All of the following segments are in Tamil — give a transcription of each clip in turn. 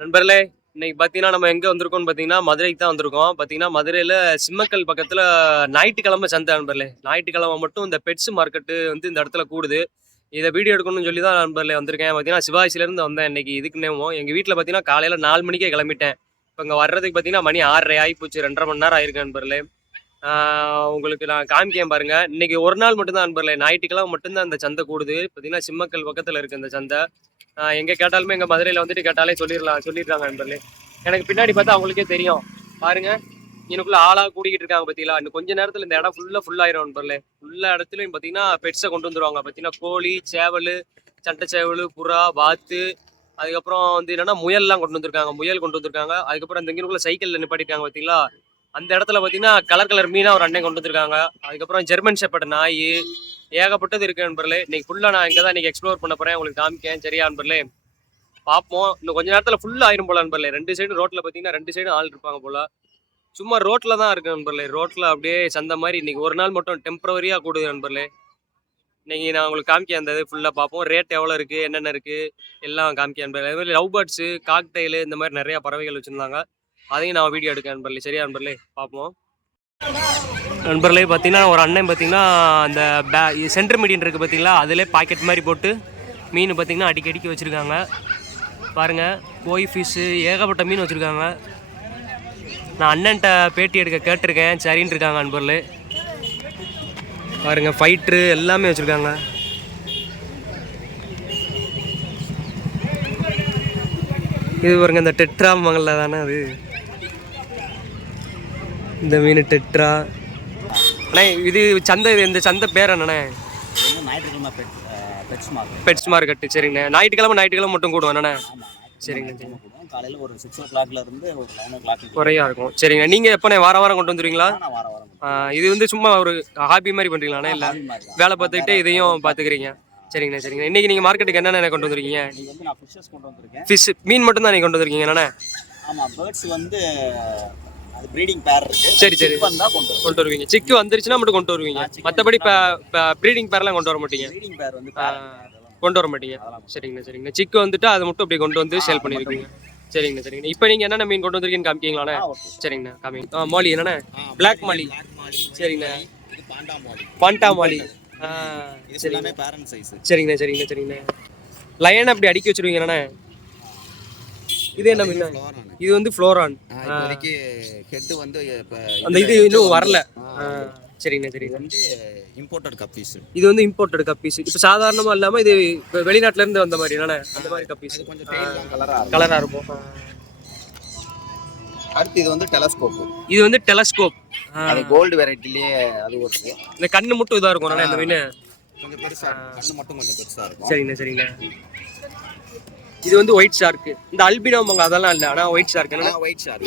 நண்பர்களே இன்னைக்கு பார்த்தீங்கன்னா நம்ம எங்கே வந்திருக்கோம்னு பார்த்தீங்கன்னா மதுரைக்கு தான் வந்திருக்கோம். பார்த்தீங்கன்னா மதுரையில் சிம்மக்கல் பக்கத்தில் ஞாயிற்றுக்கிழமை சந்தை நண்பர்களே. ஞாயிற்றுக்கிழமை மட்டும் இந்த பெட்ஸ் மார்க்கெட்டு வந்து இந்த இடத்துல கூடுது. இதை வீடியோ எடுக்கணும்னு சொல்லி தான் நண்பர்களே வந்திருக்கேன். பார்த்தீங்கன்னா சிவாஜிலேருந்து வந்தேன் இன்னைக்கு. இதுக்குன்னேமோ எங்கள் வீட்டில் பார்த்தீங்கன்னா காலையில் நாலு மணிக்கே கிளம்பிட்டேன். இப்போ இங்கே வர்றதுக்கு பார்த்தீங்கன்னா மணி ஆறரை ஆகிப்போச்சு ரெண்டரை மணி நேரம் ஆயிருக்கு நண்பர்களே. உங்களுக்கு நான் காமிக்கேன் பாருங்க. இன்னைக்கு ஒரு நாள் மட்டும்தான் நண்பர்களே. ஞாயிற்றுக்கிழமை மட்டும்தான் அந்த சந்தை கூடுது. பார்த்தீங்கன்னா சிம்மக்கல் பக்கத்தில் இருக்குது இந்த சந்தை. எங்கே கேட்டாலுமே எங்கள் மதுரையில் வந்துட்டு கேட்டாலே சொல்லிடலாம் சொல்லிடுறாங்க நண்பர்களே. எனக்கு பின்னாடி பார்த்தா அவங்களுக்கே தெரியும். பாருங்க எனக்குள்ள ஆளாக கூடிக்கிட்டு இருக்காங்க பார்த்தீங்களா இன்னும் கொஞ்ச நேரத்தில் இந்த இடம் ஃபுல்லாக ஃபுல்லாயிரும் நண்பர்களே. ஃபுல்லா இடத்துலையும் பார்த்தீங்கன்னா பெட்ஸை கொண்டு வந்துருவாங்க. பார்த்தீங்கன்னா கோழி சேவல் சட்டை சேவல் புறா வாத்து அதுக்கப்புறம் வந்து என்னன்னா முயல்லாம் கொண்டு வந்திருக்காங்க. முயல் கொண்டு வந்திருக்காங்க. அதுக்கப்புறம் இந்த இங்கனுக்குள்ள சைக்கிளில் நிப்பாட்டிருக்காங்க பார்த்தீங்களா அந்த இடத்துல பார்த்தீங்கன்னா கலர் கலர் மீனாக ஒரு அண்ணன் கொண்டு வந்திருக்காங்க. அதுக்கப்புறம் ஜெர்மன் ஷெப்பர்ட் நாய் ஏகப்பட்டது இருக்கு நண்பர்களே. இன்னைக்கு ஃபுல்லா நான் இங்கே தான் இன்னைக்கு எக்ஸ்ப்ளோர் பண்ண போறேன். உங்களுக்கு காமிக்கேன் சரியா நண்பர்களே? பார்ப்போம் இன்னும் கொஞ்ச நேரத்தில் ஃபுல்லாக ஆயிரும் போல நண்பர்களே. ரெண்டு சைடு ரோட்ல பார்த்தீங்கன்னா ரெண்டு சைடு ஆள் இருப்பாங்க போல. சும்மா ரோட்ல தான் இருக்கு நண்பர்களே. ரோட்ல அப்படியே சந்த மாதிரி இன்னைக்கு ஒரு நாள் மட்டும் டெம்பரவரியா கூடுது நண்பர்களே. இன்னைக்கு நான் உங்களுக்கு காமிக்க அந்த இது பார்ப்போம் ரேட் எவ்வளோ இருக்கு? என்னென்ன இருக்கு? எல்லாம் காமிக்க நண்பர்களே. அதே மாதிரி லவ் பேர்ட்ஸு காக்டெயிலு இந்த மாதிரி நிறைய பறவைகள் வச்சுருந்தாங்க. அதையும் நான் வீடியோ எடுக்க நண்பர்களே. சரியா நண்பர்களே? பார்ப்போம் நண்பர்களே பார்த்தீங்கன்னா ஒரு அண்ணன் பார்த்தீங்கன்னா அந்த பே சென்டர் மீடியன் இருக்குது பார்த்தீங்களா அதிலே பாக்கெட் மாதிரி போட்டு மீன் பார்த்தீங்கன்னா அடிக்கடிக்கு வச்சுருக்காங்க. பாருங்கள் கோய் ஃபிஷ்ஷு ஏகப்பட்ட மீன் வச்சுருக்காங்க. நான் அண்ணன்ட்ட பேட்டி எடுக்க கேட்டிருக்கேன். சரின்னு இருக்காங்க நண்பர்களே. பாருங்கள் ஃபைட்ரு எல்லாமே வச்சுருக்காங்க. இது பாருங்க இந்த டெட்ரா மங்களில் தானே அது. இந்த மீன் டெட்ரா. அண்ணே இது சந்தை இது இந்த சந்தை பேர் என்னண்ணே? பெட்ஸ் மார்க்கெட் பெட்ஸ் மார்க்கெட்டு சரிங்கண்ணே. ஞாயிற்றுக்கிழமை ஞாயிற்றுக்கிழமை மட்டும் கூடுவோம் அண்ணே ஆமாம் சரிங்க, ஞாயிற்றுக்கிழமை காலையில் ஒரு சிக்ஸ் ஓ கிளாக்ல இருந்து ஒரு லெவன் ஓ கிளாக் குறையா இருக்கும். சரிங்க நீங்கள் எப்போண்ணே வாரம் வாரம் கொண்டு வந்துருவீங்களா இது வந்து சும்மா ஒரு ஹாபி மாதிரி பண்ணுறீங்களாண்ணே இல்லை. வேலை பார்த்துக்கிட்டே இதையும் பார்த்துக்கிறீங்க. சரிங்கண்ணே சரிங்கண்ணே. இன்னைக்கு நீங்கள் மார்க்கெட்டுக்கு என்னென்ன கொண்டு வந்திருக்கீங்க? ஃபிஷ் மீன் மட்டும் தான் நீங்கள் கொண்டு வந்திருக்கீங்க என்னண்ணே? ஆமாம் பேர்ட்ஸ் வந்து அது ப்ரீடிங் பேர் இருக்கு. சரி, சரி. வந்தா கொண்டு கொண்டு வருவீங்க. சிக்கு வந்துருச்சுன்னா மட்டும் கொண்டு வருவீங்க. மற்றபடி ப்ரீடிங் பேர்லாம் கொண்டு வர மாட்டீங்க. ப்ரீடிங் பேர் வந்து கொண்டு வர மாட்டீங்க. சரிங்கண்ணா சரிங்கண்ணா. சிக்கு வந்துட்டு அதை மட்டும் அப்படி கொண்டு வந்து சேல் பண்ணியிருக்கீங்க சரிங்கண்ணா சரிங்கண்ணா. இப்போ நீங்கள் என்னென்ன மீன் கொண்டு வந்திருக்கீங்கன்னு காமிக்கீங்களாண்ணே? சரிங்கண்ணா காமி ஆ மாலி என்னண்ணே? Black மாலி. சரிங்கண்ணா. பாண்டா மாலி. சரிங்கண்ணா. சரிங்கண்ணா சரிங்கண்ணா லயன் அப்படி அடுக்கி வச்சிருவீங்கண்ணே இது என்ன மீன் இது வந்து ஃப்ளோரான் ஹெட் வந்து அந்த இது இன்னும் வரல. சரிங்கண்ணா சரிங்கண்ணா வந்து இம்போர்ட்டட் கப்பீஸ் இது வந்து இம்போர்ட்டட் கப்பீஸ் இப்போ சாதாரணமா இல்லாம இது வெளிநாட்டுல இருந்து வந்த மாதிரி என்னண்ணே? அந்த மாதிரி கப்பீஸ் அது கொஞ்சம் டெய்ல் கலரா இருக்கும். அடுத்து இது வந்து டெலஸ்கோப் இது வந்து டெலஸ்கோப் அது கோல்டு வெரைட்டிலேயே அது வருது இந்த கண்ணு மட்டும் இதா இருக்கும் இந்த மீன். கொஞ்சம் பெருசா இருக்கும். கண்ணு மட்டும் கொஞ்சம் பெருசா இருக்கும். சரிங்கண்ணா சரிங்கண்ணா இது வந்து ஒயிட் ஷார்க் இந்த அல்பினோமங்க அதெல்லாம் இல்ல. ஆனா ஒயிட் ஷார்க் என்ன ஒயிட் ஷார்க்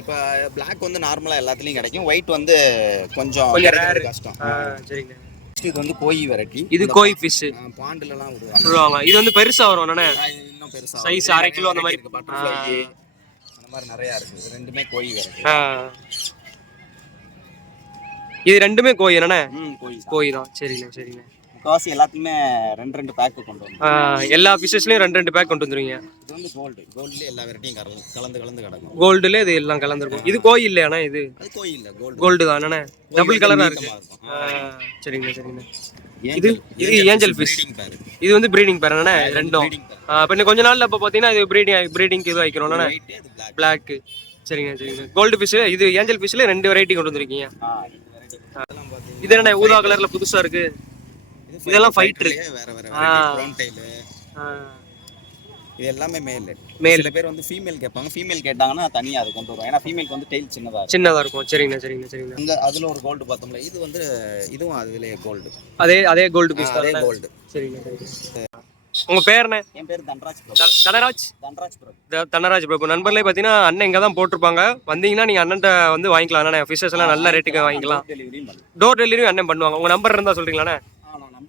இப்போ Black வந்து நார்மலா எல்லாத்துலயும் கிடைக்கும். ஒயிட் வந்து கொஞ்சம். கஷ்டம். Next இது வந்து கோயி வெரைட்டி இது கோய் ஃபிஷ் பாண்டுலலாம் விடுவாங்க. இது வந்து பெருசா வரும் அண்ணே இன்னும் பெருசா Size அரை கிலோ அந்த மாதிரி. பட்டர்ஃப்ளை அந்த மாதிரி நிறைய இருக்கு. இது ரெண்டுமே கோயி வெரைட்டி. இது ரெண்டுமே கோய் ம் கோயி கோய் தான். சரிண்ணா சரிண்ணா. முக்காவாசி எல்லாத்துலயுமே ரெண்டு ரெண்டு பேக் கொண்டு வந்து எல்லா ஃபிஷஸ்லயும் ரெண்டு ரெண்டு பேக் கொண்டு வந்துருவீங்க. இது வந்து கோல்டு கோல்ட்லேயே எல்லா வெரைட்டியும் கலந்து கலந்து கலந்து கிடக்கும். கோல்டுல இது எல்லாம் கலந்துருக்கும். இது கோய் இல்லையாண்ணா இது? அது கோயி இல்ல கோல்டு கோல்டு தான் டபுள் கலரா இருக்கு. சரிங்கண்ணா சரிங்கண்ணா. இது இது ஏஞ்சல் ஃபிஷ் இது வந்து ப்ரீடிங் பேர் அண்ணே ரெண்டும். இப்போ இன்னும் கொஞ்ச நாள்ல இப்போ பார்த்தீங்கன்னா இது ப்ரீடிங் ப்ரீடிங்க்கு இது வைக்கிறோம். அண்ணே பிளாக் சரிங்க சரிங்க. கோல்டு ஃபிஷ் இது ஏஞ்சல் ஃபிஷ்ல ரெண்டு வெரைட்டி கொண்டு வந்திருக்கீங்க. இது என்ன ஊதா கலர்ல புதுசா இருக்கு. இதெல்லாம் fighter. வேற வேற. ப்ரௌன் டைல் இது எல்லாமே மேல் Male. சில பேர் வந்து ஃபீமேல் கேட்பாங்க. ஃபீமேல் கேட்டாங்கன்னா தனியா அது கொண்டு வரும் ஏன்னா ஃபீமேலுக்கு வந்து டெய்ல் சின்னதா இருக்கும். சின்னதா இருக்கும். சரிங்கண்ணா சரிங்கண்ணா சரிங்கண்ணா அங்க அதுல ஒரு கோல்டு பார்த்தோம்ல இது வந்து இதுவும் அதுலயே கோல்டு அதே அதே கோல்டு பீஸ் அதே கோல்டு சரிங்க சரிங்க. உங்க பேர் என்ன? என் பேர் தன்ராஜ் ப்ரோ. தன- தனராஜ்? தன்ராஜ் ப்ரோ. த- தனராஜ் பிரபு நண்பர்களே பார்த்தீங்கன்னா அண்ணன் இங்கே தான் போட்டிருப்பாங்க. வந்தீங்கன்னா நீங்கள் அண்ணன்ட்ட வந்து வாங்கிக்கலாம். அண்ணன் ஃபிஷஸ் எல்லாம் நல்ல ரேட்டுக்கு வாங்கிக்கலாம். டெலிவரியும் டோர் டெலிவரி அண்ணன் பண்ணுவாங்க. உங்கள் நம்பர் இருந்தால் சொல்கிறீங்களாண்ணே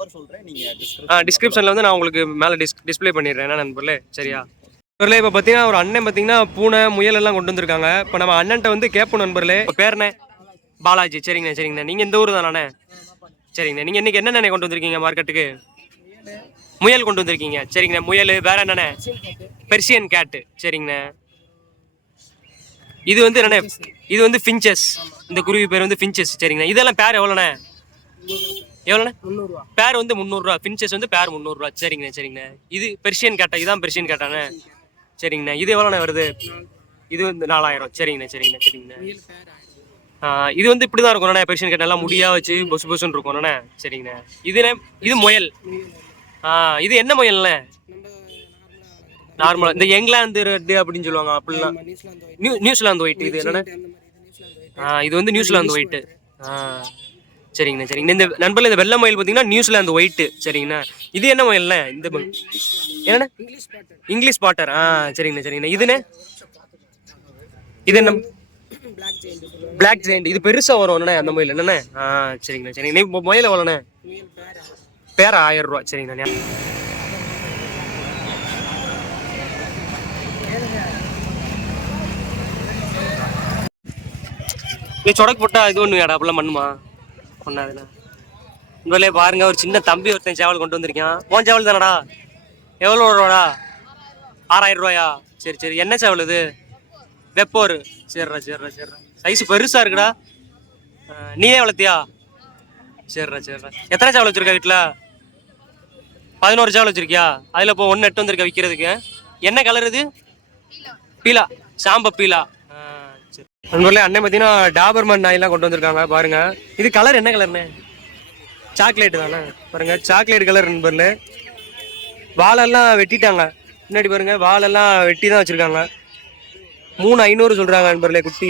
நம்பர் நீங்க ஆ டிஸ்கிரிப்ஷன் டிஸ்கிரிப்ஷனில் வந்து நான் உங்களுக்கு மேலே டிஸ் டிஸ்ப்ளே பண்ணிடுறேன். என்ன நண்பர்களே? சரியா? நண்பர்களே இப்போ பார்த்தீங்கன்னா ஒரு அண்ணன் பார்த்தீங்கன்னா பூனை முயல் எல்லாம் கொண்டு வந்திருக்காங்க. இப்போ நம்ம அண்ணன்ட்ட வந்து கேட்போம் நண்பர்களே. இப்போ பேர்ண்ணே பாலாஜி. சரிங்கண்ணே சரிங்கண்ணே. நீங்கள் இந்த ஊர் தானே சரிங்கண்ணே. நீங்கள் இன்னைக்கு என்னென்ன கொண்டு வந்திருக்கீங்க மார்க்கெட்டுக்கு முயல் கொண்டு வந்திருக்கீங்க. சரிங்கண்ணே. முயல் வேற என்னண்ணே? பெர்சியன் கேட்டு சரிங்கண்ணே. இது வந்து என்னண்ணே? இது வந்து ஃபின்ச்சஸ் இந்த குருவி பேர் வந்து ஃபின்ச்சஸ் சரிங்கண்ணா. இதெல்லாம் பேர் எவ்வளோண்ணே? எவ்வளோண்ணே? முந்நூறுவா. பேர் வந்து முந்நூறுரூவா. ஃபின்ச்சஸ் வந்து பேர் முந்நூறுரூவா. சரிங்கண்ணே சரிங்கண்ணே. இது பெர்சியன் கேட்டா இதான் பெர்சியன் கேட்டாண்ணே. சரிங்கண்ணே. இது எவ்வளோண்ணே வருது? இது வந்து நாலாயிரம். சரிங்கண்ணே சரிங்கண்ணே சரிங்கண்ணே. இது வந்து இப்படி தான் இருக்கும்ண்ணே பெர்சியன் கேட் நல்லா முடியா வச்சு பொசு பொசுன்னு இருக்கும்ண்ணே சரிங்கண்ணே. இதுண்ணே இது முயல். இது என்ன முயல்ண்ணே? நார்மலாக இந்த இங்கிலாந்து ரெட்டு அப்படின்னு சொல்லுவாங்க அப்படிலாம். நியூ நியூசிலாந்து ஒயிட் இது மாதிரி இது வந்து நியூசிலாந்து ஒயிட்டு சரிங்கண்ணா சரிங்கண்ணா. இந்த நண்பர்கள் இந்த வெள்ளை மயில் பார்த்தீங்கன்னா நியூசிலாந்து ஒயிட்டு சரிங்கண்ணா. இது என்ன மயில்ண்ணே? இந்த என்னண்ணா? இங்கிலீஷ் பாட்டர் ஆ சரிங்கண்ணா சரிங்கண்ணா. இதுண்ணே? இது என்ன? பிளாக் ஜெயிண்ட் ஜெயண்ட் இது பெருசா வரும் என்னண்ணே அந்த மயில். என்னண்ணே? ஆ சரிங்கண்ணா சரிங்கண்ணா. இப்போ மயில் எவ்வளோண்ணே? பேர ஆயிரம் ரூபா. சரிங்கண்ணா நீ சொடக்கு போட்டா இது ஒன்று அப்படிலாம் பண்ணுமா? பண்ணாதுண்ணா உங்களே பாருங்க ஒரு சின்ன தம்பி ஒருத்தன் சேவல் கொண்டு வந்திருக்கான். உன் சேவல் தானடா? எவ்வளோ ரூபாடா? ஆறாயிரம் ரூபாயா? சரி சரி. என்ன சேவல் இது? வெப்போர் சரிடா சரிடா சரிடா சைஸ் பெருசா இருக்குடா. நீயே வளர்த்தியா? சரிடா சரிடா எத்தனை சேவல் வச்சிருக்க வீட்டில் பதினோரு சேவல் வச்சிருக்கியா? அதில் இப்போ ஒன்று எட்டு வந்திருக்க விற்கிறதுக்கு என்ன கலர் இது? பீலா. சாம்ப பீலா. நண்பர்களே அண்ணன் பார்த்தீங்கன்னா டாபர்மன் நாயெல்லாம் கொண்டு வந்திருக்காங்க பாருங்க. இது கலர் என்ன கலர்ண்ணே சாக்லேட் தானே? பாருங்க சாக்லேட் கலர் நண்பர்களே வாழெல்லாம் வெட்டிட்டாங்க. பின்னாடி பாருங்க வாழெல்லாம் வெட்டி தான் வச்சிருக்காங்க. மூணு ஐநூறு சொல்றாங்க நண்பர்களே குட்டி.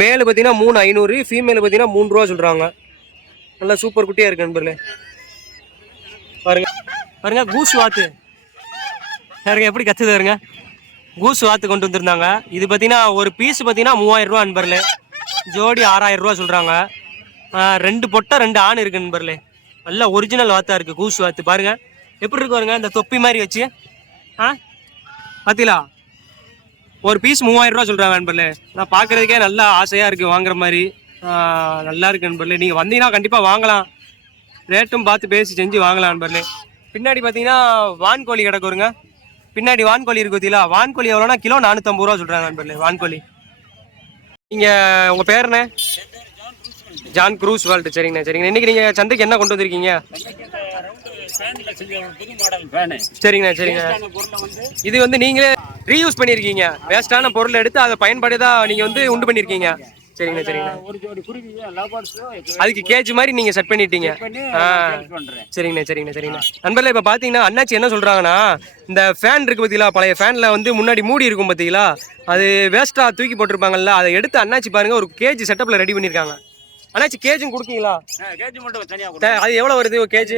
மேலு பார்த்தீங்கன்னா மூணு ஐநூறு ஃபீமேல் பார்த்தீங்கன்னா மூணு ரூபா சொல்றாங்க. நல்லா சூப்பர் குட்டியா இருக்கு நண்பர்களே பாருங்க பாருங்க கூஸ் வாத்து. பாருங்க எப்படி கத்துது பாருங்க. கூஸ் வாத்து கொண்டு வந்திருந்தாங்க. இது பார்த்தீங்கன்னா ஒரு பீஸ் பார்த்தீங்கன்னா மூவாயிரம் ரூபா அன்பர்லே ஜோடி ஆறாயிரம் ரூபா சொல்கிறாங்க ரெண்டு பொட்டை ரெண்டு ஆண் இருக்கு நண்பர்களே. நல்லா ஒரிஜினல் வாத்தா இருக்குது கூஸ் வாத்து. பாருங்க. எப்படி இருக்கு பாருங்க இந்த தொப்பி மாதிரி வச்சு. ஆ பார்த்தீங்களா ஒரு பீஸ் மூவாயிரம் ரூபா சொல்கிறாங்க நண்பர்களே. நான் பார்க்குறதுக்கே நல்லா ஆசையாக இருக்குது வாங்குற மாதிரி. நல்லா இருக்கு நண்பர்களே. நீங்கள் வந்தீங்கன்னா கண்டிப்பாக வாங்கலாம். ரேட்டும் பார்த்து பேசி செஞ்சு வாங்கலாம் நண்பர்களே. பின்னாடி பார்த்தீங்கன்னா வான்கோழி கிடக்கு வருங்க பின்னாடி வான்கோழி இருக்கு பார்த்தீங்களா வான்கோழி எவ்வளோனா கிலோ நானூற்றம்பது ரூபா சொல்றாங்க நண்பர்களே வான்கோழி. நீங்கள் உங்கள் பேர் என்ன? ஜான் குரூஸ் வேல்ட்டு சரிங்கண்ணா சரிங்கண்ணா. இன்றைக்கி நீங்கள் சந்தைக்கு என்ன கொண்டு வந்திருக்கீங்க? சரிங்கண்ணா சரிங்கண்ணா. இது வந்து நீங்களே ரீயூஸ் பண்ணியிருக்கீங்க வேஸ்டான பொருள் எடுத்து அதை பயன்படுதா நீங்கள் வந்து உண்டு பண்ணியிருக்கீங்க சரிங்கண்ணா சரிங்கண்ணா. ஒரு ஜோடி குருவி லவ் அதுக்கு கேஜ் மாதிரி நீங்க செட் பண்ணிட்டீங்க. சரிங்கண்ணா சரிங்கண்ணா சரிங்கண்ணா. நண்பர்களே இப்போ பார்த்தீங்கன்னா அண்ணாச்சி என்ன சொல்கிறாங்கன்னா இந்த ஃபேன் இருக்கு பார்த்தீங்களா பழைய ஃபேனில் வந்து முன்னாடி மூடி இருக்கும் பார்த்தீங்களா அது வேஸ்ட்டாக தூக்கி போட்டிருப்பாங்கல்ல அதை எடுத்து அண்ணாச்சி பாருங்க ஒரு கேஜி செட்டப்பில் ரெடி பண்ணியிருக்காங்க அண்ணாச்சி கேஜும் கொடுக்கீங்களா? கேஜி மட்டும் அது எவ்வளோ வருது ஒரு கேஜி?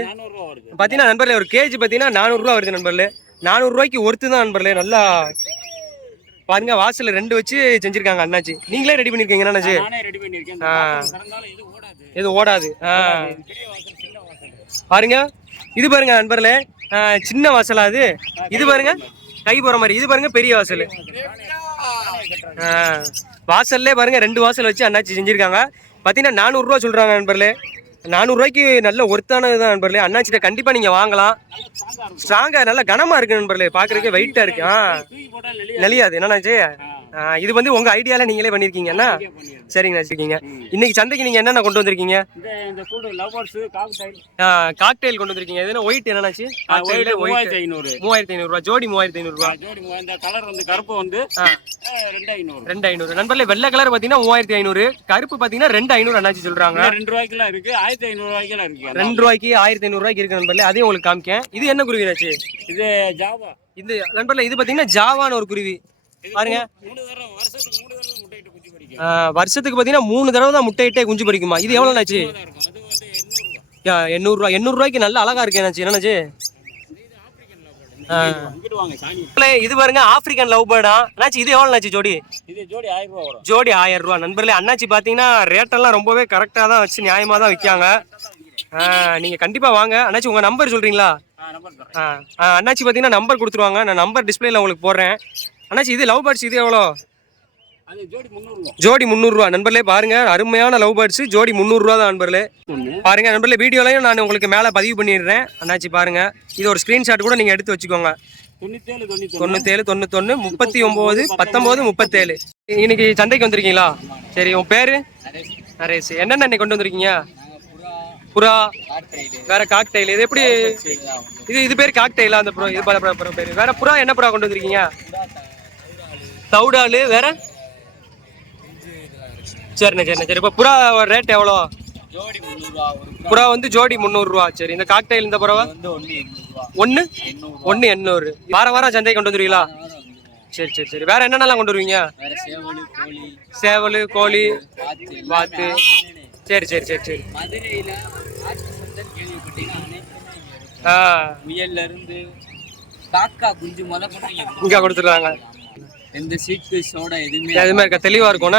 பார்த்தீங்கன்னா நண்பர்களே ஒரு கேஜி பார்த்தீங்கன்னா நானூறுரூவா வருது நண்பர்களே. நானூறுரூவாய்க்கு ஒருத்து தான் நண்பர்களே நல்லா பாருங்க வாசல்ல ரெண்டு வச்சு செஞ்சிருக்காங்க அண்ணாச்சி. நீங்களே ரெடி பண்ணிருக்கீங்க அண்ணாச்சி? ரெடி பண்ணிருக்கேன். எது ஓடாது. பாருங்க இது பாருங்க நண்பர்களே. சின்ன வாசலா அது. இது பாருங்க கை போற மாதிரி. இது பாருங்க பெரிய வாசல். வாசல்லே பாருங்க ரெண்டு வாசல் வச்சு அண்ணாச்சி செஞ்சிருக்காங்க. பார்த்தீங்கன்னா நானூறுரூவா சொல்றாங்க நண்பர்களே. நானூறுரூவாய்க்கு நல்ல ஒர்த்தானது தான் நண்பர்களே. அண்ணாச்சிட்ட கண்டிப்பா நீங்க வாங்கலாம். ஸ்ட்ராங்கா நல்ல கனமா இருக்கு நண்பர்களே. பாக்குறதுக்கு வெயிட்டா இருக்கு. ஆ. நெளியாது. என்னண்ணாச்சு இது வந்து உங்க ஐடியால நீங்களே பண்ணிருக்கீங்க என்ன? பண்ணிடுறேன் சரிங்கண்ணா வச்சிருக்கீங்க. இன்னைக்கு சந்தைக்கு நீங்க என்னென்ன கொண்டு வந்திருக்கீங்க? காக்டைல் காக்டெயில் கொண்டு வந்திருக்கீங்க. எதுனா ஒயிட் என்னன்னாச்சு? மூவாயிரத்தி ஐநூறு. மூவாயிரத்தி ஐநூறுரூவா ஜோடி மூவாயிரத்தி ஐநூறுரூவா ஜோடி மூவா- இந்த கலர் வந்து கருப்பு வந்து ரெண்டு ஐநூறு. ஐநூறு. நண்பர்களே வெள்ளை கலர் பார்த்தீங்கன்னா மூவாயிரத்தி ஐநூறு. கருப்பு பார்த்தீங்கன்னா ரெண்டு ஐநூறு அண்ணாச்சி சொல்றாங்க. ரெண்டு ரூபாய்க்குலாம் இருக்கு. ஆயிரத்தி ஐநூறு ரூபாய்க்குலாம் இருக்கு. ரெண்டு ரூபாய்க்கு ஆயிரத்தி ஐநூறுரூவாய்க்கு இருக்கு நண்பர்களே. அதையும் உங்களுக்கு காமிக்கேன். இது என்ன குருவினாச்சு இது ஜாவா. இது நண்பர்களே இது பார்த்தீங்கன்னா ஜாவான்னு ஒரு குருவி. பாருங்க. வருஷத்துக்கு பார்த்தீங்கன்னா மூணு தடவை தான் முட்டையிட்டே குஞ்சு பொரிக்குமா இது எவ்வளோ ரூபா எண்ணூறுரூவா எண்ணூறுரூவாய்க்கு நல்ல அழகா இருக்கு என்னாச்சு? என்னச்சு? இது பாருங்க ஆப்பிரிக்கன் லவ் பேர்டா அண்ணாச்சி இது எவ்வளோ நாச்சு ஜோடி? ஜோடி ஆயிரம் ரூபா நண்பர்களே அண்ணாச்சி பார்த்தீங்கன்னா ரேட்டெல்லாம் ரொம்பவே கரெக்டாக தான் வச்சு நியாயமாக தான் விற்காங்க. நீங்கள் கண்டிப்பாக வாங்க. அண்ணாச்சி உங்கள் நம்பர் சொல்கிறீங்களா அண்ணாச்சி பார்த்தீங்கன்னா நம்பர் கொடுத்துருவாங்க. நான் நம்பர் டிஸ்பிளேல உங்களுக்கு போடுறேன். அண்ணாச்சி இது லவ் பேர்ட்ஸ் இது எவ்வளோ? ஜோடி முந்நூறுரூவா நண்பர்களே பாருங்க அருமையான லவ் பேர்ட்ஸ். ஜோடி முந்நூறுரூவா தான் நண்பர்களே. பாருங்க நண்பர்களே வீடியோலையும் நான் உங்களுக்கு மேலே பதிவு பண்ணிடுறேன். அண்ணாச்சி பாருங்க. இது ஒரு ஸ்க்ரீன்ஷாட் கூட நீங்கள் எடுத்து வச்சுக்கோங்க. தொண்ணூத்தேழு தொண்ணூத்தொன்று தொண்ணூத்தொன்று முப்பத்தி ஒம்பது பத்தொம்போது. முப்பத்தேழு. இன்னைக்கு சந்தைக்கு வந்திருக்கீங்களா? சரி உன் பேர்? நரேஷ். என்னென்ன இன்னைக்கு கொண்டு வந்திருக்கீங்க? புறா. வேற காக்டெயில் இது எப்படி? இது இது பேர் காக்டெயிலா அந்த புறா? இது பேர். வேற புறா என்ன புறா கொண்டு வந்திருக்கீங்க? தவுடாலு வேற? சரிண்ணே சரிண்ணே சரி. இப்போ புறா ரேட் எவ்வளோ? புறா வந்து ஜோடி முந்நூறுரூவா. சரி இந்த காக்டெயில் இந்த புறாவா? ஒன்று ஒன்று எண்ணூறு. வாரம் வாரம் சந்தைக்கு கொண்டு வந்துருவீங்களா? சரி சரி சரி. வேற என்னென்னலாம் கொண்டு வருவீங்க? சேவல் கோழி வாத்து. வாத்து சரி சரி சரி சரி. ஆ. முயல்ல இருந்து காக்கா குஞ்சு முத கொண்டு இங்க கொடுக்கும். எந்த சீட் பீஸோட எதுவுமே எதுவுமே இருக்கா? தெளிவாக தெளிவா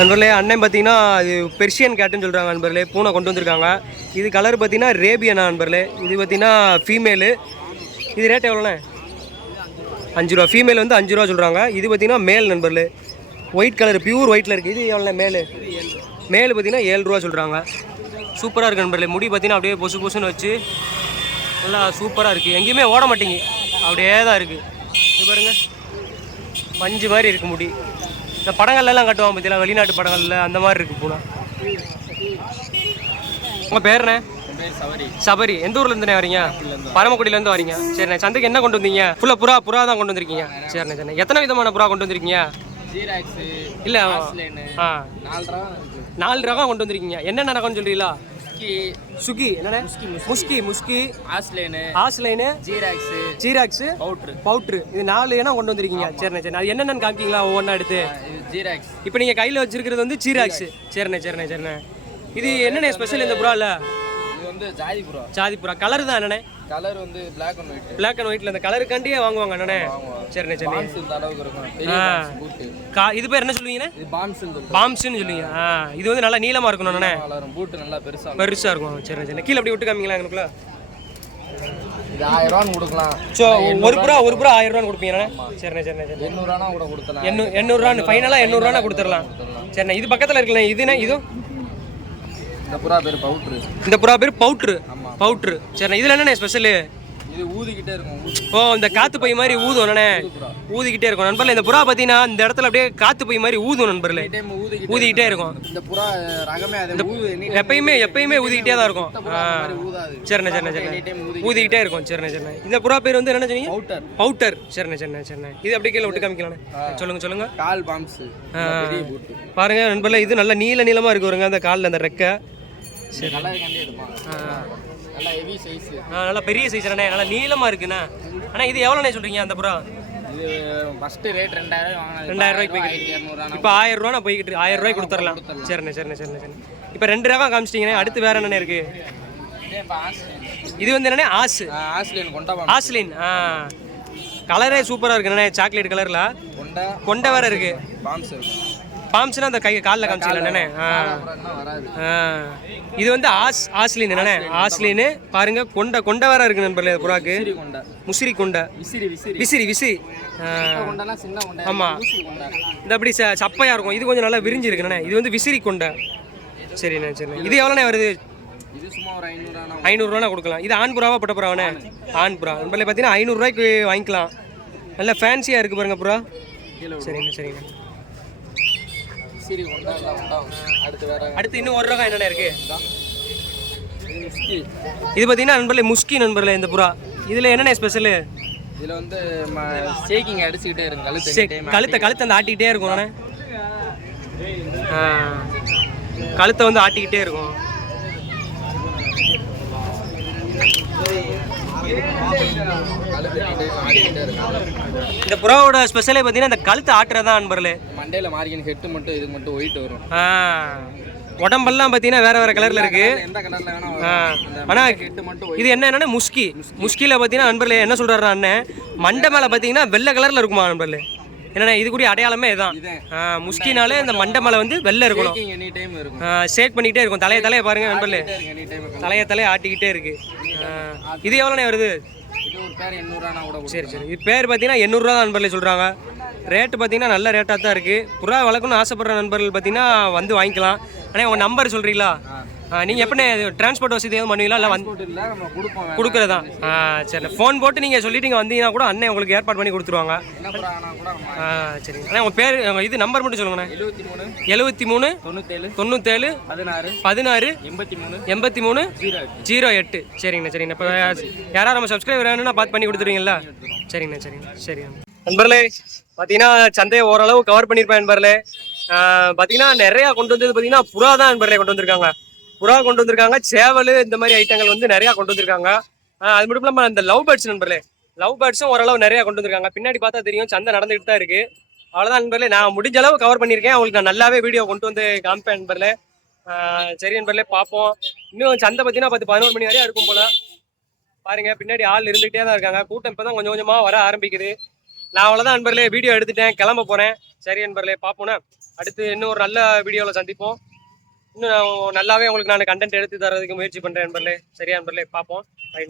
நண்பர்களே அண்ணன் பார்த்தீங்கன்னா அது பெர்ஷியன் கேட்டுன்னு சொல்கிறாங்க நண்பர்களே பூனை கொண்டு வந்திருக்காங்க. இது கலர் பார்த்தீங்கன்னா ரேபியனா நண்பர்களே. இது பார்த்தீங்கன்னா ஃபீமேலு இது ரேட் எவ்வளோண்ணே? அஞ்சு ரூபா. ஃபீமேல் வந்து அஞ்சு ரூபா சொல்கிறாங்க இது பார்த்தீங்கன்னா மேல் நண்பர்களே. ஒயிட் கலர் பியூர் ஒயிட்டில் இருக்குது இது எவ்வளோ மேலு மேல் பார்த்தீங்கன்னா ஏழு ரூபா சொல்கிறாங்க சூப்பராக இருக்குது நண்பர்களே. முடி பார்த்தீங்கன்னா அப்படியே பொசு பொசுன்னு வச்சு நல்லா சூப்பராக இருக்குது எங்கேயுமே ஓட மாட்டேங்கி அப்படியே தான் இருக்குது பாருங்க. பஞ்சு மாதிரி இருக்குது முடி. இந்த படங்கள்லாம் கட்டுவாங்க பார்த்தீங்களா வெளிநாட்டு படங்கள்ல அந்த மாதிரி இருக்கு பூனா. உங்கள் பேர் என்ன? என் பேர் சவரி சபரி. எந்த ஊர்ல இருந்துண்ணே வரீங்க? பரமக்குடியில இருந்து வரீங்க. சரிண்ணே. சந்தைக்கு என்ன கொண்டு வந்தீங்க? ஃபுல்லா புறா புறா தான் கொண்டு வந்திருக்கீங்க. சரிண்ணே சரிண்ணே. எத்தனை விதமான புறா கொண்டு வந்திருக்கீங்க? இல்ல இருக்கு. நாலு ரகம் கொண்டு வந்திருக்கீங்க. என்னென்ன ரகம்னு சொல்றீங்களா? முஸ்கி. சுகி என்னண்ணே? முஸ்கி முஸ்கி. ஆஸ்லேனு. ஆஸ்லைனு. ஜீராக்ஸு. ஜீராக்ஸ். பவுட்ரு. பவுட்ரு. இது நாலு இனம் கொண்டு வந்திருக்கீங்க. சரிண்ணே சரி அது என்னென்னு காமிக்கீங்களா ஒவ்வொன்றா எடுத்து? ஜீராக்ஸ். இப்போ நீங்கள் கையில் வச்சிருக்கிறது வந்து சீராக்ஸ் சரிண்ணே சரிண்ணே சரிண்ணே. இது என்னண்ணே ஸ்பெஷல் இந்த புறா இல்லை இது வந்து ஜாதி புறா சாதி புறா கலர் தான் என்னண்ணே கலர் வந்து black and white black and ஒயிட்ல இந்த கலருக்காண்டியே வாங்குவாங்க அண்ணனே? சரிண்ணே பான்ஸ் இந்த அளவுக்கு இருக்கும். இது பேர் என்ன சொல்லுவீங்கண்ணே? சொல்லுவோம். பாம்ஸ்னு சொல்லுவீங்க. இது வந்து நல்லா நீளமாக இருக்கணும் அண்ணனே. பூட்டு நல்லா பெருசா இருக்கும். பெருசாக இருக்கும். சரிண்ணே சரிண்ணே. கீழே அப்படி விட்டு காமிங்களா எனக்குள்ள இது ஆயிரம் ரூபான்னு கொடுக்கலாம் ஸோ ஒரு புறா ஒரு புறா ஆயிரம் ரூபான்னு கொடுப்பீங்கண்ணே சரிண்ணே சரிண்ணே சரிண்ணே. எண்ணூறுவானா கூட கொடுத்தலாம் எண்ணூ எண்ணூறுரூவான்னு ஃபைனலாக கொடுத்துடலாம். சரிண்ணே இது பக்கத்தில் இருக்குல்ல இதுண்ணே இதுவும் இந்த புறா பேர் பவுட்ரு. இந்த புறா பேர் பவுட்ரு? பவுட்ரு. சரிண்ணே இதில் என்னண்ணே ஸ்பெஷலு இது ஊதிக்கிட்டே இருக்கும் ஓ இந்த காத்து பை மாதிரி ஊதும் அண்ணனே ஊதிக்கிட்டே இருக்கும். நண்பர்ல இந்த புறா பார்த்தீங்கன்னா இந்த இடத்துல அப்படியே காத்து பை மாதிரி ஊதும் நண்பர்களே. டைம் ஊதிக்கிட்டே இருக்கும். இந்த புறா ரகமே அது எப்பயுமே எப்பயுமே ஊதிக்கிட்டே தான் இருக்கும். சரிண்ணே சரிண்ணே சரிண்ணே. ஊதிக்கிட்டே இருக்கும். சரிண்ணே சரிண்ணே. இந்த புறா பேர் வந்து என்ன சொன்னீங்க? பவுட்டர். பவுட்டர். சரிண்ணே சரிண்ணே சரிண்ணே. இது அப்படியே கீழே விட்டு காமிக்கலாண்ணே. சொல்லுங்க சொல்லுங்க. கால் பாம்ஸ் பாருங்க நண்பர்ல இது நல்ல நீல நீளமா இருக்கு வருங்க அந்த காலில் அந்த ரெக்கை. சரி. நல்லா ஹெவி சைஸ் ஆ, நல்லா பெரிய சைஸ் அண்ணே நல்லா நீளமா இருக்குண்ணா. அண்ணா இது எவ்வளோண்ணே சொல்றீங்க அந்த புறா? இது ஃபர்ஸ்ட் ரேட் ரெண்டாயிரம் வாங்கினது. ரெண்டாயிரம் ரூபாய்க்கு இரநூறுவா இப்போ ஆயிரம் ரூபா நான் போய்கிட்டு. ஆயிரம் ரூபாய்க்கு கொடுத்துடலாம் சரிண்ணே சரிண்ணே சரிண்ணே சரிண்ணே. இப்போ ரெண்டு ரகம் காமிச்சிட்டிங்கண்ணே. அடுத்து வேற என்னண்ணே இருக்கு? இது வந்து கொண்டா பாம் ஆஸ்லின். ஆ. கலரே சூப்பராக இருக்குண்ணே சாக்லேட் கலரில் கொண்டா கொண்டை வேற இருக்கு. பாம்ஸ் இருக்கும் பாம்ஸ்னா அந்த கை காலில் காமிச்சிக்கலாண்ணே. இது வந்து ஆஸ் ஆஸ்லின் என்னண்ணே ஆஸ்லின் பாருங்க கொண்டை கொண்டை வேற இருக்கு நண்பர்களே புறாக்கு. முசிறி கொண்டை. விசிறி விசிறி. விசிறி விசிறி. ஆ. கொண்டானா சின்ன கொண்டா? ஆமா. ஊசி கொண்டா? இந்த அப்படி சப்பையாக இருக்கும். இது கொஞ்சம் நல்லா விரிஞ்சு இருக்குண்ணே இது வந்து விசிறி கொண்டை. சரிண்ணே சரிண்ணே. இது எவ்வளோண்ணே வருது? இது சும்மா ஒரு ஐநூறுவா ஐநூறுரூவா கொடுக்கலாம். இது ஆண் புறாவா பட்ட புறாவாண்ணே ஆண். புறா. நம்மள பார்த்தீங்கன்னா ஐநூறுரூவாய்க்கு வாங்கிக்கலாம். நல்ல ஃபேன்சியாக இருக்குது பாருங்க புறா. சரிண்ணே சரிண்ணே. விசிறி கொண்டா எல்லாம் கொண்டா அடுத்து வேற அடுத்து இன்னும் ஒரு ரகம் என்னென்ன இருக்குது இது பார்த்தீங்கன்னா நண்பர்களே முஸ்கி நண்பர்களே இந்த புறா. இதில் என்னென்ன ஸ்பெஷலு இதுல வந்து ஷேக்கிங் அடிச்சுக்கிட்டே இருக்கும் கழுத்து சரி கழுத்தை கழுத்தை அந்த ஆட்டிக்கிட்டே இருக்கும் அண்ணே. கழுத்தை வந்து ஆட்டிக்கிட்டே இருக்கும். இந்த புறாவோட ஸ்பெஷலே பார்த்தீங்கன்னா இந்த கழுத்தை ஆட்டுறதா நண்பர்களே மண்டையில மார்க்கின் ஹெட்டு மட்டும் இது மட்டும் ஒயிட் வரும். உடம்பெல்லாம் பார்த்தீங்கன்னா வேற வேற கலரில் இருக்கு. ஆனால் இது என்ன என்னன்னா முஸ்கி. முஸ்கியில் பார்த்தீங்கன்னா நண்பர்களே என்ன சொல்கிறாரு அண்ணன் மண்டை மேலே பார்த்தீங்கன்னா வெள்ளை கலரில் இருக்குமா நண்பர்களே என்னண்ணே இது கூடிய அடையாளமே இதுதான் முஸ்கினாலே இந்த மண்டை மேலே வந்து வெள்ளை இருக்கணும். ஷேக் பண்ணிக்கிட்டே இருக்கும். தலையை தலையை பாருங்க நண்பர்களே. தலையை தலையை ஆட்டிக்கிட்டே இருக்கு. இது எவ்வளோண்ணே வருது? கூட சரி சரி. இது பேர் பார்த்தீங்கன்னா எண்ணூறுரூவா தான் நண்பர்களே சொல்கிறாங்க ரேட்டு பார்த்தீங்கன்னா நல்ல ரேட்டாக தான் இருக்குது புறா வளர்க்கணும்னு ஆசைப்படுற நண்பர்கள் பார்த்தீங்கன்னா வந்து வாங்கிக்கலாம். ஆனால் உங்கள் நம்பர் சொல்கிறீங்களா நீங்கள் எப்படிண்ணே டிரான்ஸ்போர்ட் வசதி எதுவும் பண்ணுவீங்களா? இல்லை வந்து. கொடுக்குறதா? ஆ சரி. ஃபோன் போட்டு நீங்கள் சொல்லிட்டு இங்கே வந்தீங்கன்னா கூட அண்ணன் உங்களுக்கு ஏற்பாடு பண்ணி கொடுத்துருவாங்க. ஆ சரிங்க. அண்ணா உங்கள் பேர் உங்கள் இது நம்பர் மட்டும் சொல்லுங்கண்ணே. எழுபத்தி மூணு தொண்ணூத்தேழு தொண்ணூற்றேழு பதினாறு பதினாறு எண்பத்தி மூணு எண்பத்தி மூணு ஜீரோ எட்டு. சரிங்கண்ணா சரிங்கண்ணா. இப்போ யாராவது நம்ம சப்ஸ்கிரைபர் வேணும்னா பார்த்து பண்ணி கொடுத்துருவீங்களா சரிங்கண்ணா சரிங்கண்ணா சரி நண்பர்களே பார்த்தீங்கன்னா சந்தையை ஓரளவு கவர் பண்ணியிருப்பேன் நண்பர்களே. பார்த்தீங்கன்னா நிறையா கொண்டு வந்தது பார்த்தீங்கன்னா புறா தான் நண்பர்களே கொண்டு வந்திருக்காங்க. புறா கொண்டு வந்திருக்காங்க. சேவல் இந்த மாதிரி ஐட்டங்கள் வந்து நிறையா கொண்டு வந்திருக்காங்க. அது மட்டும் இல்லாமல் அந்த லவ் பேர்ட்ஸ் நண்பர்களே லவ் பேர்ட்ஸும் ஓரளவு நிறையா கொண்டு வந்திருக்காங்க. பின்னாடி பார்த்தா தெரியும் சந்தை நடந்துகிட்டு தான் இருக்குது அவ்வளோதான் நண்பர்களே நான் முடிஞ்ச அளவு கவர் பண்ணியிருக்கேன். அவங்களுக்கு நான் நல்லாவே வீடியோ கொண்டு வந்து காமிப்பேன் நண்பர்களே. சரி நண்பர்களே பார்ப்போம். இன்னும் சந்தை பார்த்தீங்கன்னா பத்து பதினோரு மணி வரையும் இருக்கும் போல. பாருங்க பின்னாடி ஆள் இருந்துகிட்டே தான் இருக்காங்க. கூட்டம் இப்போ தான் கொஞ்சம் கொஞ்சமாக வர ஆரம்பிக்குது. நான் அவ்வளோதான் நண்பர்களே வீடியோ எடுத்துட்டேன். கிளம்ப போகிறேன் சரி நண்பர்களே பார்ப்போண்ணே அடுத்து இன்னும் ஒரு நல்ல வீடியோவில் சந்திப்போம். இன்னும் நல்லாவே உங்களுக்கு நான் கண்டென்ட் எடுத்து தரதுக்கு முயற்சி பண்ணுறேன் நண்பர்களே சரியா நண்பர்களே பார்ப்போம். Bye